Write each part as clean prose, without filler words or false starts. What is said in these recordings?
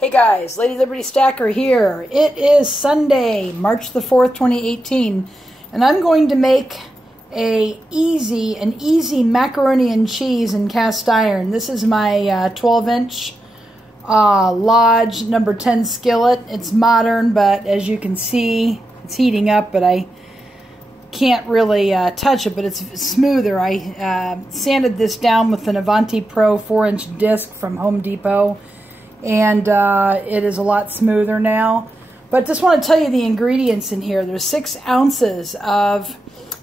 Hey guys, Lady Liberty Stacker here. It is Sunday, March the 4th, 2018, and I'm going to make an easy macaroni and cheese in cast iron. This is my 12-inch Lodge number 10 skillet. It's modern, but as you can see, it's heating up, but I can't really touch it, but it's smoother. I sanded this down with an Avanti Pro 4-inch disc from Home Depot, and it is a lot smoother now. But just want to tell you the ingredients in here. There's 6 ounces of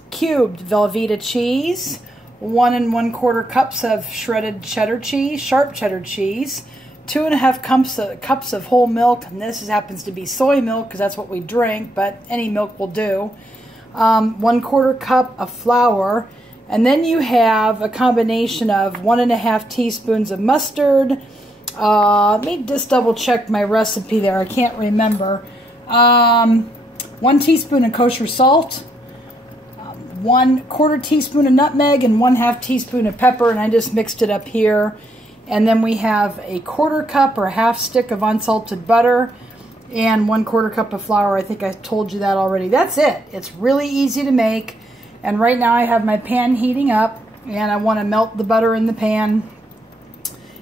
cubed Velveeta cheese, 1 1/4 cups of shredded cheddar cheese, sharp cheddar cheese, 2 1/2 cups of whole milk, and this happens to be soy milk because that's what we drink, but any milk will do. 1/4 cup of flour, and then you have a combination of 1 1/2 teaspoons of mustard. Let me just double check my recipe there. I can't remember. 1 teaspoon of kosher salt, 1/4 teaspoon of nutmeg, and 1/2 teaspoon of pepper, and I just mixed it up here. And then we have a 1/4 cup or half stick of unsalted butter and 1/4 cup of flour. I think I told you that already. That's it. It's really easy to make. And right now I have my pan heating up, and I want to melt the butter in the pan.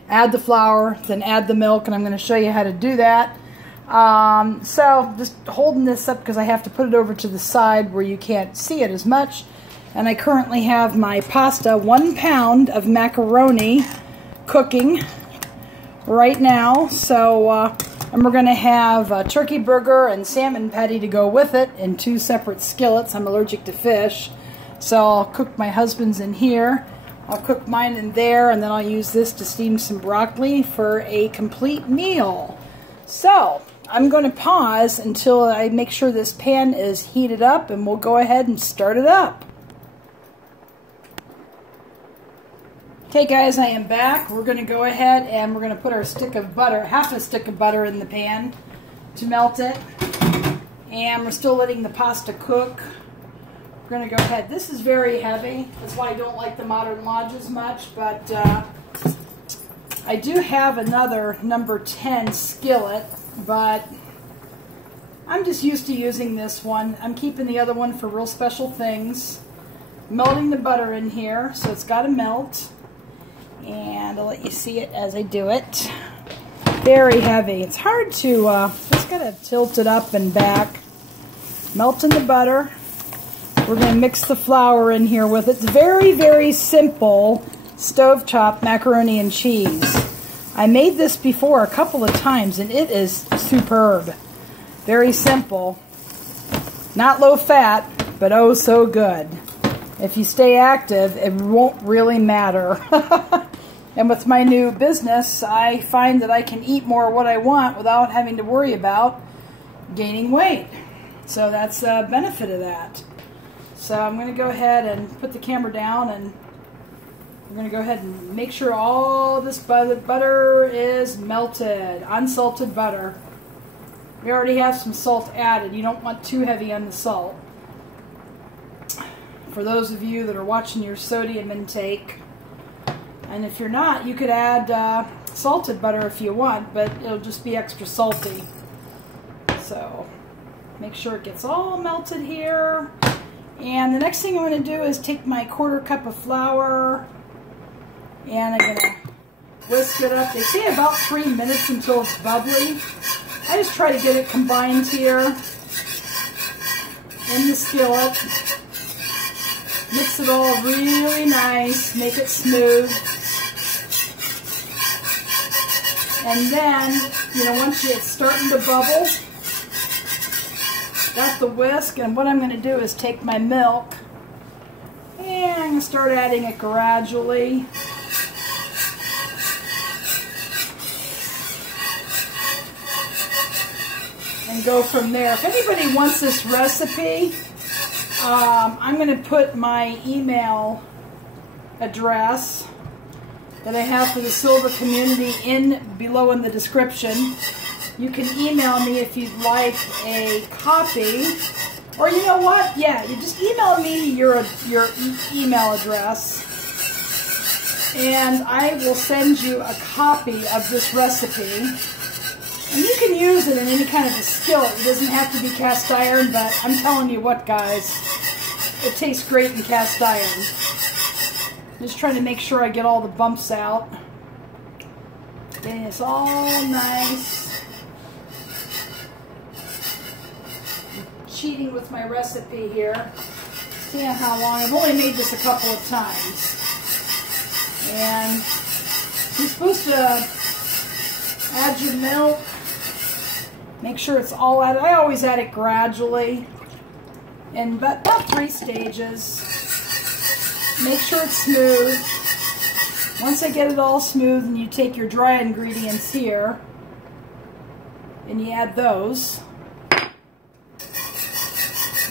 Add the flour, then add the milk, and I'm going to show you how to do that. So just holding this up because I have to put it over to the side where you can't see it as much. And I currently have my pasta, 1 pound of macaroni cooking right now. So, and we're going to have a turkey burger and salmon patty to go with it in 2 separate skillets. I'm allergic to fish, so I'll cook my husband's in here. I'll cook mine in there, and then I'll use this to steam some broccoli for a complete meal. So, I'm going to pause until I make sure this pan is heated up, and we'll go ahead and start it up. Okay guys, I am back. We're going to go ahead and we're going to put our stick of butter, half a stick of butter in the pan to melt it. And we're still letting the pasta cook. We're going to go ahead. This is very heavy. That's why I don't like the Modern Lodge as much, but I do have another number 10 skillet, but I'm just used to using this one. I'm keeping the other one for real special things. Melting the butter in here, so it's got to melt. And I'll let you see it as I do it. Very heavy. It's hard to, just got to tilt it up and back. Melting the butter. We're going to mix the flour in here with it. It's very simple stovetop macaroni and cheese. I made this before a couple of times, and it is superb. Very simple. Not low fat, but oh so good. If you stay active, it won't really matter. And with my new business, I find that I can eat more of what I want without having to worry about gaining weight. So that's the benefit of that. So I'm going to go ahead and put the camera down, and we're going to go ahead and make sure all this butter is melted. Unsalted butter. We already have some salt added. You don't want too heavy on the salt. For those of you that are watching your sodium intake. And if you're not, you could add salted butter if you want, but it'll just be extra salty. So make sure it gets all melted here. And the next thing I'm going to do is take my 1/4 cup of flour, and I'm going to whisk it up. They say about 3 minutes until it's bubbly. I just try to get it combined here in the skillet. Mix it all really nice, make it smooth. And then, you know, once it's starting to bubble, got the whisk, and what I'm going to do is take my milk, and I'm going to start adding it gradually. And go from there. If anybody wants this recipe, I'm going to put my email address that I have for the Silver community below in the description. You can email me if you'd like a copy, or you know what? Yeah, you just email me your email address, and I will send you a copy of this recipe. And you can use it in any kind of a skillet. It doesn't have to be cast iron, but I'm telling you what, guys, it tastes great in cast iron. Just trying to make sure I get all the bumps out. Getting this all nice. I'm cheating with my recipe here. Seeing how long. I've only made this a couple of times. And you're supposed to add your milk. Make sure it's all added. I always add it gradually. In about 3 stages. Make sure it's smooth. Once I get it all smooth, and you take your dry ingredients here and you add those.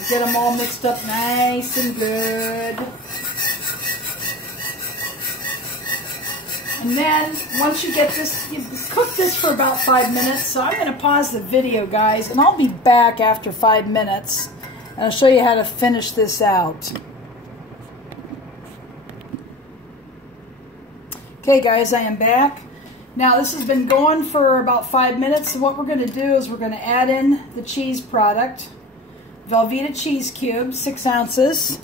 Get them all mixed up nice and good. And then once you get this, you cook this for about 5 minutes. So I'm going to pause the video, guys, and I'll be back after 5 minutes. And I'll show you how to finish this out. Okay, guys, I am back. Now, this has been going for about 5 minutes. So what we're going to do is we're going to add in the cheese product. Velveeta cheese cubes, 6 ounces.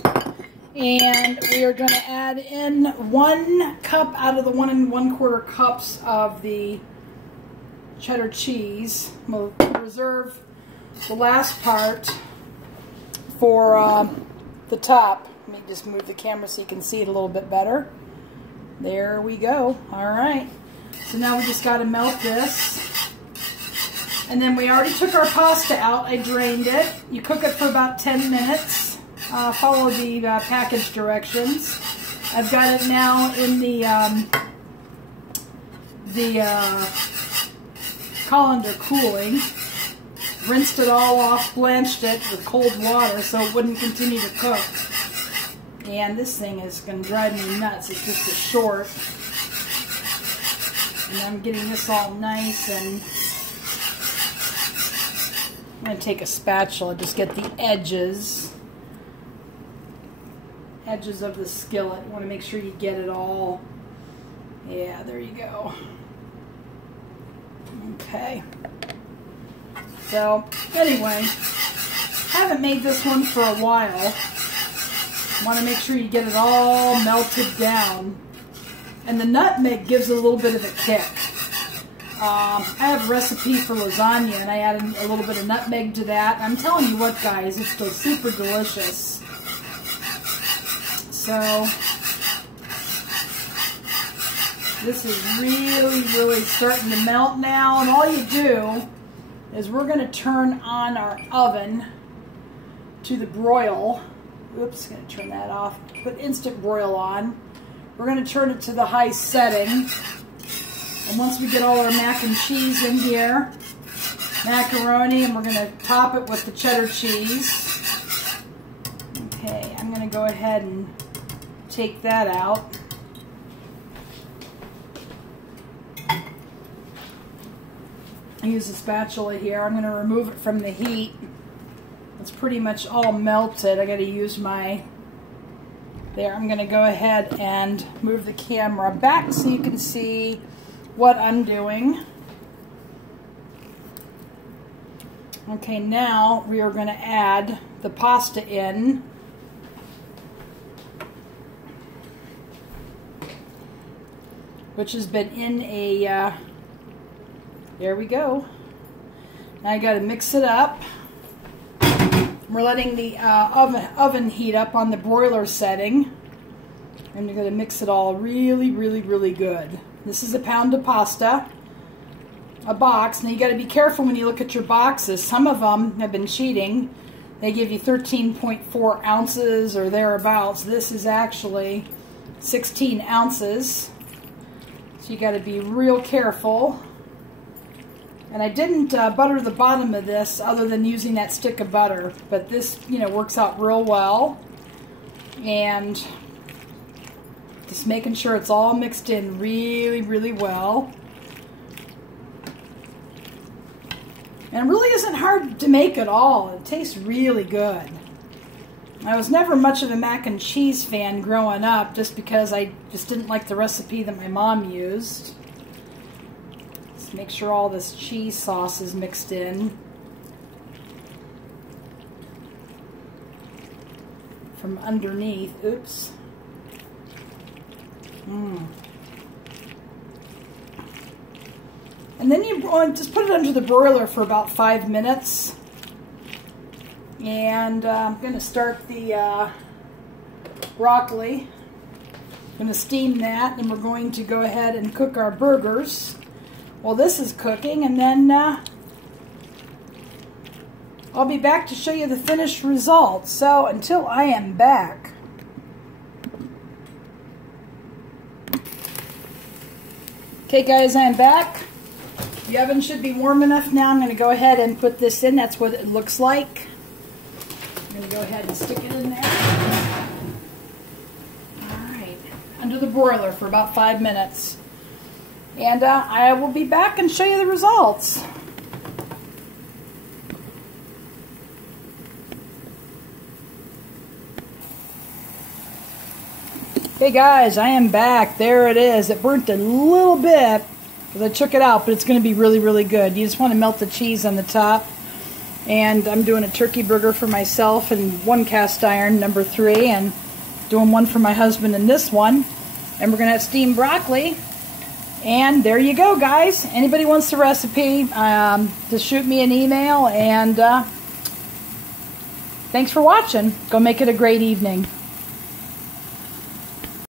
And we are going to add in 1 cup out of the 1 1/4 cups of the cheddar cheese. We'll reserve the last part for the top. Let me just move the camera so you can see it a little bit better. There we go. All right. So now we just got to melt this. And then we already took our pasta out. I drained it. You cook it for about 10 minutes. Follow the package directions. I've got it now in the colander cooling. Rinsed it all off, blanched it with cold water so it wouldn't continue to cook. And this thing is going to drive me nuts. It's just a short. And I'm getting this all nice, and I'm going to take a spatula, just get the edges of the skillet. You want to make sure you get it all. Yeah, there you go. Okay. So, anyway, haven't made this one for a while. Want to make sure you get it all melted down. And the nutmeg gives it a little bit of a kick. I have a recipe for lasagna, and I added a little bit of nutmeg to that. I'm telling you what, guys, it's still super delicious. So, this is really, really starting to melt now. And all you do is we're going to turn on our oven to the broil. Oops, going to turn that off. Put instant broil on. We're going to turn it to the high setting. And once we get all our mac and cheese in here, macaroni, and we're going to top it with the cheddar cheese. Okay, I'm going to go ahead and take that out. I use a spatula here. I'm going to remove it from the heat. It's pretty much all melted. I got to use my... There, I'm going to go ahead and move the camera back so you can see what I'm doing. Okay, now we are going to add the pasta in. Which has been in a... there we go. Now I got to mix it up. We're letting the oven heat up on the broiler setting. And you're going to mix it all really, really, really good. This is a pound of pasta. A box. Now you got to be careful when you look at your boxes. Some of them have been cheating. They give you 13.4 ounces or thereabouts. This is actually 16 ounces. So you got to be real careful. And I didn't butter the bottom of this other than using that stick of butter. But this, you know, works out real well. And just making sure it's all mixed in really, really well. And it really isn't hard to make at all. It tastes really good. I was never much of a mac and cheese fan growing up just because I just didn't like the recipe that my mom used. Just make sure all this cheese sauce is mixed in from underneath. Oops. And then you just put it under the broiler for about 5 minutes. And I'm going to start the broccoli. I'm going to steam that, and we're going to go ahead and cook our burgers while this is cooking, and then I'll be back to show you the finished results. So until I am back. Okay guys, I am back. The oven should be warm enough now. I'm going to go ahead and put this in. That's what it looks like. I'm going to go ahead and stick it in there. Alright, under the broiler for about 5 minutes. And I will be back and show you the results. Hey guys, I am back. There it is. It burnt a little bit because I took it out, but it's going to be really, really good. You just want to melt the cheese on the top. And I'm doing a turkey burger for myself and one cast iron, number 3, and doing one for my husband in this one. And we're going to have steamed broccoli. And there you go, guys. Anybody wants the recipe, just shoot me an email. And thanks for watching. Go make it a great evening.